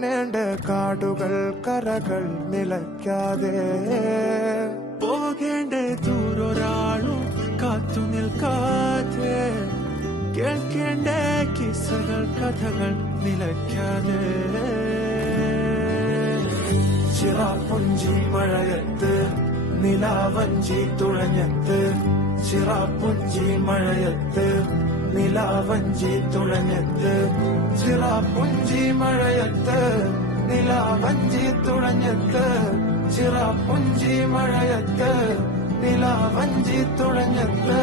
കാണേണ്ട കാടുകൾ കരകൾ നിലയ്ക്കാതെ പോകേണ്ട ദൂരൊരാളും കാത്തു നിൽക്കാതെ കേൾക്കേണ്ട കിസ്സകൾ കഥകൾ നിലയ്ക്കാതെ ചിറാപ്പുഞ്ചി മഴയത്ത് നിലാവഞ്ചി തുഴഞ്ഞത്ത് ചിറാപ്പുഞ്ചി മഴയത്ത് നിലാവഞ്ചി തുഴഞ്ഞത്ത് ചിറാപ്പുഞ്ചി മഴയത്ത് നിലാവഞ്ചി തുഴഞ്ഞത്ത് ചിറാപ്പുഞ്ചി മഴയത്ത് നിലാവഞ്ചി തുഴഞ്ഞത്ത്